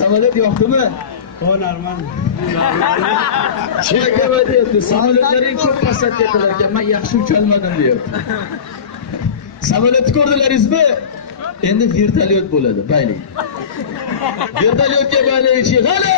Samolyot yoqdimi? Narman. Chekava deyapti. Samolyotlaring ko'p pasat dedilar ekan. Men yaxshi ucholmadim deyapti. Samolyotni ko'rdilaringizmi? Endi vertolyot bo'ladi, bayling. Vertolyotga baylaychi. G'ala!